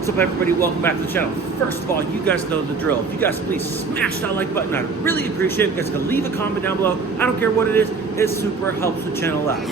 What's up, everybody? Welcome back to the channel. First of all, you guys know the drill. If you guys please smash that like button, I'd really appreciate it. You guys can leave a comment down below. I don't care what it is. It super helps the channel out.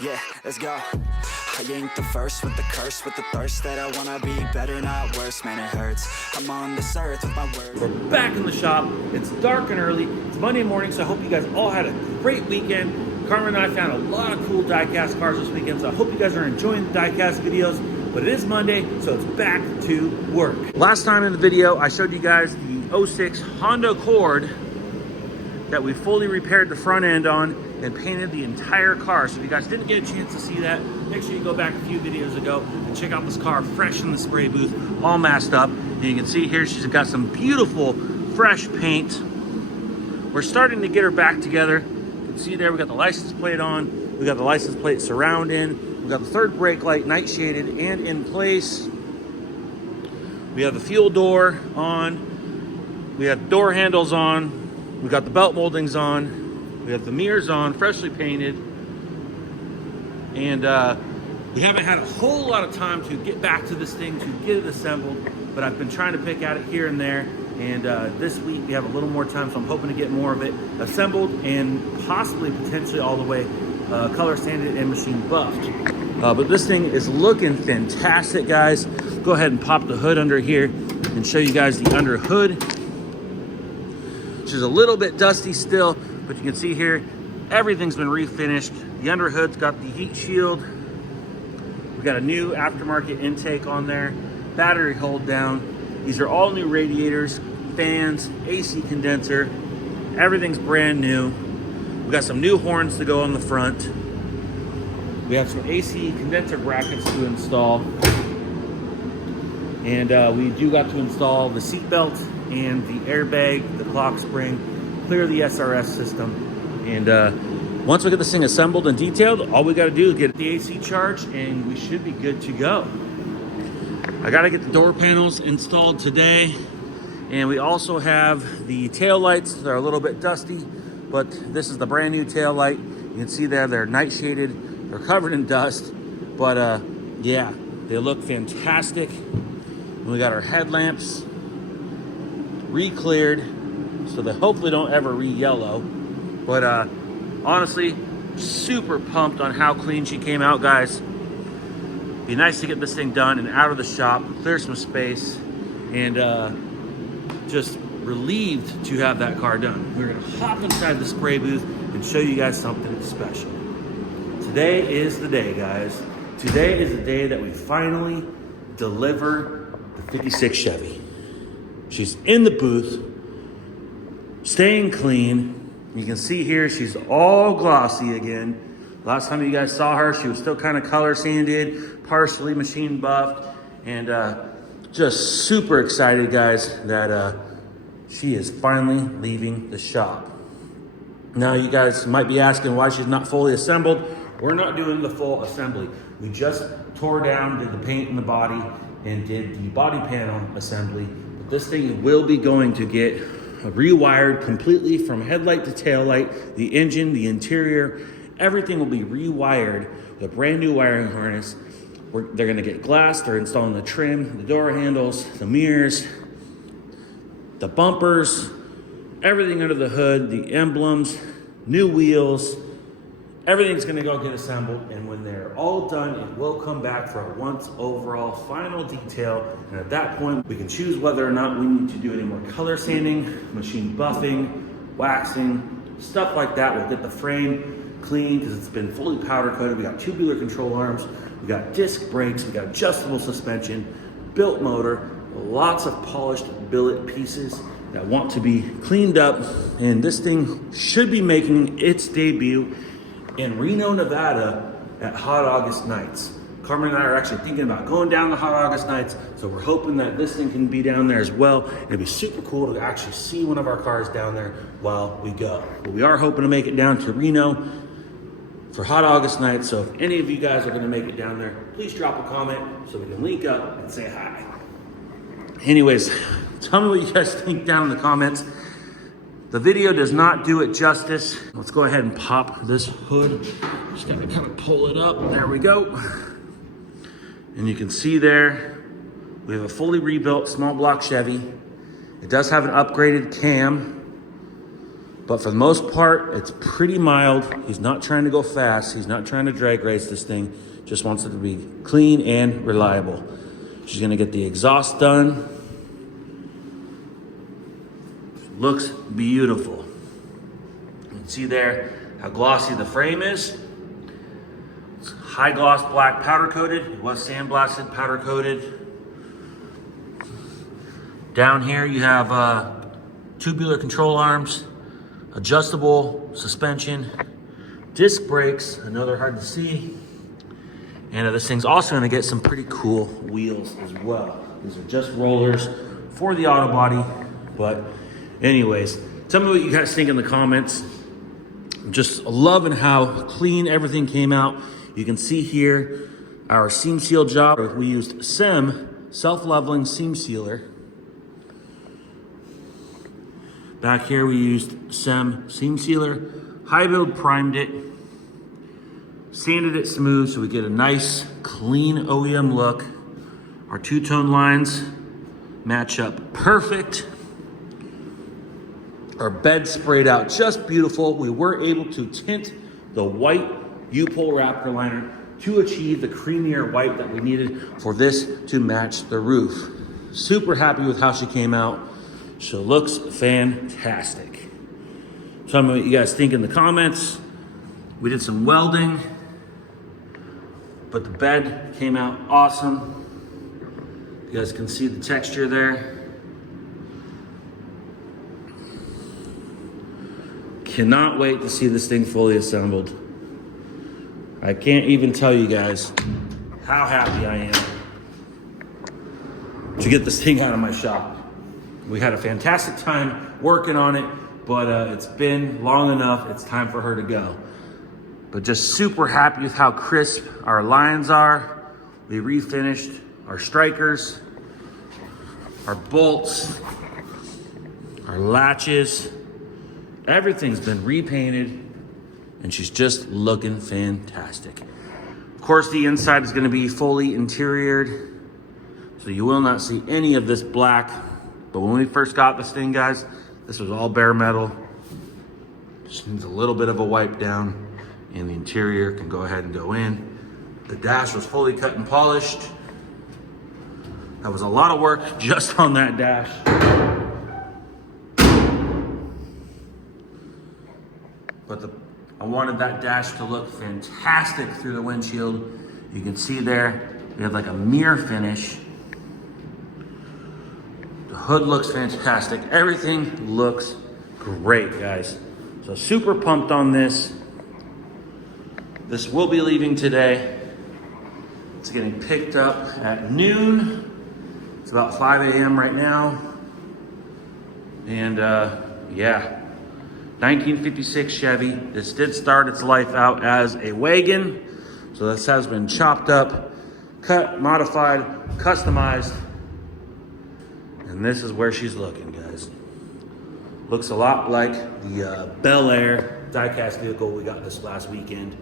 Yeah, let's go. I ain't the first with the curse, with the thirst that I wanna be better, not worse. Man, it hurts. I'm on this earth with my words. We're back in the shop. It's dark and early. It's Monday morning, so I hope you guys all had a great weekend. Karmen and I found a lot of cool diecast cars this weekend, so I hope you guys are enjoying the diecast videos. But it is Monday, so it's back to work. Last time in the video, I showed you guys the 06 Honda Accord that we fully repaired the front end on and painted the entire car. So if you guys didn't get a chance to see that, make sure you go back a few videos ago and check out this car fresh in the spray booth, all masked up. And you can see here, she's got some beautiful, fresh paint. We're starting to get her back together. You can see there, we got the license plate on. We got the license plate surround in. We got the third brake light night shaded and in place. We have the fuel door on. We have door handles on. We got the belt moldings on. We have the mirrors on, freshly painted. And we haven't had a whole lot of time to get back to this thing, to get it assembled, but I've been trying to pick at it here and there. And this week we have a little more time, so I'm hoping to get more of it assembled and possibly potentially all the way color sanded and machine buffed. But this thing is looking fantastic, guys. Go ahead and pop the hood under here and show you guys the under hood. She's a little bit dusty still, but you can see here, everything's been refinished. The under hood's got the heat shield. We got a new aftermarket intake on there, battery hold down. These are all new radiators, fans, AC condenser. Everything's brand new. We got some new horns to go on the front. We have some AC condenser brackets to install. And we do got to install the seat belt and the airbag, the clock spring, clear the SRS system. And once we get this thing assembled and detailed, all we got to do is get the AC charged and we should be good to go. I got to get the door panels installed today. And we also have the tail lights. They're a little bit dusty, but this is the brand new tail light. You can see there, they're night shaded. They're covered in dust, but yeah, they look fantastic. And we got our headlamps re-cleared, so they hopefully don't ever re-yellow. But honestly, super pumped on how clean she came out, guys. Be nice to get this thing done and out of the shop, clear some space, and just relieved to have that car done. We're gonna hop inside the spray booth and show you guys something special. Today is the day, guys. Today is the day that we finally deliver the 56 Chevy. She's in the booth, staying clean. You can see here, she's all glossy again. Last time you guys saw her, she was still kind of color sanded, partially machine buffed, and just super excited, guys, that she is finally leaving the shop. Now, you guys might be asking why she's not fully assembled. We're not doing the full assembly. We just tore down, did the paint in the body, and did the body panel assembly. But this thing will be going to get rewired completely from headlight to tail light, the engine, the interior, everything will be rewired with a brand new wiring harness. They're gonna get glass, they're installing the trim, the door handles, the mirrors, the bumpers, everything under the hood, the emblems, new wheels. Everything's gonna go get assembled, and when they're all done, it will come back for a once overall final detail. And at that point, we can choose whether or not we need to do any more color sanding, machine buffing, waxing, stuff like that. We'll get the frame clean because it's been fully powder coated. We got tubular control arms, we got disc brakes, we got adjustable suspension, built motor, lots of polished billet pieces that want to be cleaned up. And this thing should be making its debut in Reno, Nevada at Hot August Nights. Karmen and I are actually thinking about going down to Hot August Nights, so we're hoping that this thing can be down there as well. It'd be super cool to actually see one of our cars down there while we go. But we are hoping to make it down to Reno for Hot August Nights, so if any of you guys are gonna make it down there, please drop a comment so we can link up and say hi. Anyways, tell me what you guys think down in the comments. The video does not do it justice. Let's go ahead and pop this hood. Just gotta kind of pull it up. There we go. And you can see there, We have a fully rebuilt small block Chevy. It does have an upgraded cam, but for the most part, it's pretty mild. He's not trying to go fast. He's not trying to drag race this thing. Just wants it to be clean and reliable. She's gonna get the exhaust done. Looks beautiful. You can see there how glossy the frame is. It's high gloss black powder coated. It was sandblasted, powder coated. Down here you have tubular control arms, adjustable suspension, disc brakes, another hard to see. And this thing's also gonna get some pretty cool wheels as well. These are just rollers for the Autobody. But anyways, tell me what you guys think in the comments. I'm just loving how clean everything came out. You can see here our seam seal job. We used SEM, self-leveling seam sealer. Back here we used SEM seam sealer, high build primed it, sanded it smooth so we get a nice clean OEM look. Our two-tone lines match up perfect. Our bed sprayed out just beautiful. We were able to tint the white U-Pole Raptor liner to achieve the creamier white that we needed for this to match the roof. Super happy with how she came out. She looks fantastic. Tell me what you guys think in the comments. We did some welding, but the bed came out awesome. You guys can see the texture there. Cannot wait to see this thing fully assembled. I can't even tell you guys how happy I am to get this thing out of my shop. We had a fantastic time working on it, but it's been long enough. It's time for her to go. But just super happy with how crisp our lines are. We refinished our strikers, our bolts, our latches. Everything's been repainted and she's just looking fantastic. Of course, the inside is gonna be fully interiored, so you will not see any of this black. But when we first got this thing, guys, this was all bare metal. Just needs a little bit of a wipe down and the interior can go ahead and go in. The dash was fully cut and polished. That was a lot of work just on that dash. But I wanted that dash to look fantastic through the windshield. You can see there, we have like a mirror finish. The hood looks fantastic. Everything looks great, guys. So super pumped on this. This will be leaving today. It's getting picked up at noon. It's about 5 a.m. right now. And yeah, 1956 Chevy. This did start its life out as a wagon. So this has been chopped up, cut, modified, customized. And this is where she's looking, guys. Looks a lot like the Bel Air diecast vehicle we got this last weekend.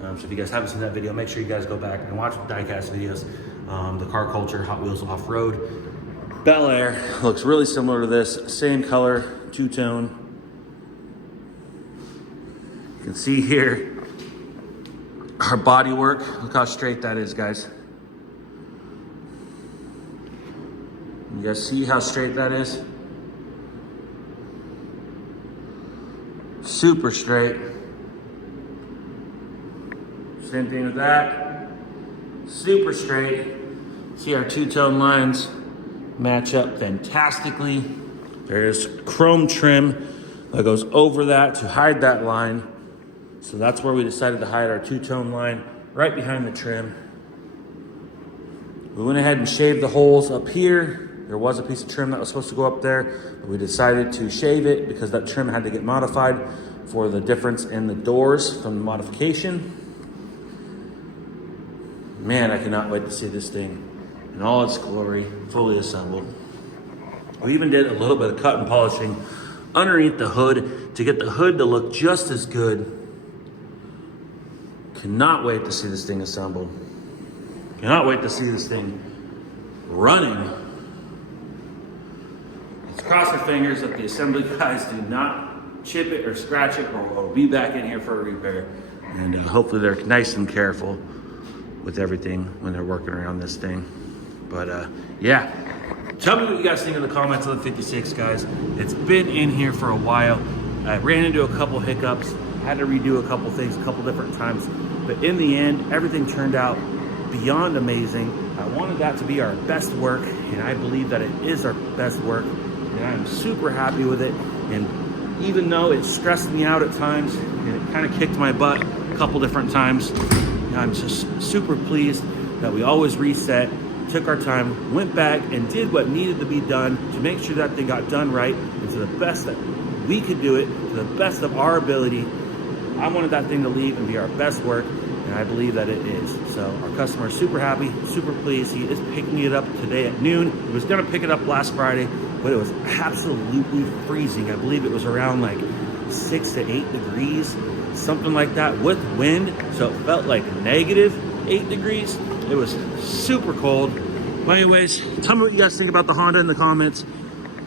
So if you guys haven't seen that video, make sure you guys go back and watch the diecast videos. The Car Culture, Hot Wheels Off-Road. Bel Air looks really similar to this. Same color, two-tone. You can see here our body work. Look how straight that is, guys. You guys see how straight that is? Super straight. Same thing with that. Super straight. See our two-tone lines match up fantastically. There's chrome trim that goes over that to hide that line. So that's where we decided to hide our two-tone line, right behind the trim. We went ahead and shaved the holes up here. There was a piece of trim that was supposed to go up there, but we decided to shave it because that trim had to get modified for the difference in the doors from the modification. Man, I cannot wait to see this thing in all its glory, fully assembled. We even did a little bit of cut and polishing underneath the hood to get the hood to look just as good. Cannot wait to see this thing assembled. Cannot wait to see this thing running. Let's cross our fingers that the assembly guys do not chip it or scratch it, or we'll be back in here for a repair. And hopefully they're nice and careful with everything when they're working around this thing. But yeah, tell me what you guys think in the comments on the 56, guys. It's been in here for a while. I ran into a couple hiccups, had to redo a couple things a couple different times, but in the end, everything turned out beyond amazing. I wanted that to be our best work, and I believe that it is our best work, and I'm super happy with it. And even though it stressed me out at times, and it kind of kicked my butt a couple different times, I'm just super pleased that we always reset, took our time, went back and did what needed to be done to make sure that thing got done right, and to the best that we could do it, to the best of our ability. I wanted that thing to leave and be our best work, and I believe that it is. So our customer is super happy, super pleased. He is picking it up today at noon. He was gonna pick it up last Friday, but it was absolutely freezing. I believe it was around like 6 to 8 degrees, something like that, with wind. So it felt like -8 degrees. It was super cold. But anyways, tell me what you guys think about the Honda in the comments.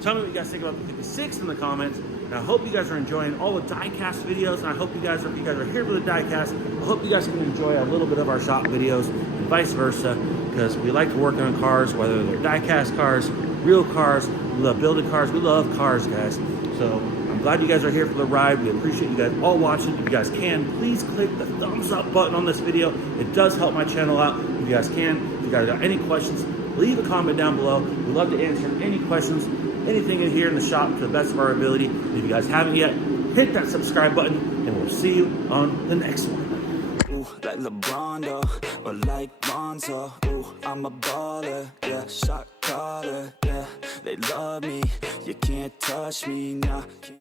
Tell me what you guys think about the 56 in the comments. And I hope you guys are enjoying all the diecast videos. And I hope you guys are, if you guys are here for the diecast, I hope you guys can enjoy a little bit of our shop videos and vice versa, because we like to work on cars, whether they're diecast cars, real cars, we love building cars, we love cars, guys. So I'm glad you guys are here for the ride. We appreciate you guys all watching. If you guys can, please click the thumbs up button on this video. It does help my channel out. If you guys can, if you guys got any questions, leave a comment down below. We'd love to answer any questions, anything in here in the shop to the best of our ability. And if you guys haven't yet, hit that subscribe button, and we'll see you on the next one. Ooh, like LeBron, though, or like Lonzo. Ooh, I'm a baller, yeah, shot caller, yeah. They love me, you can't touch me, nah.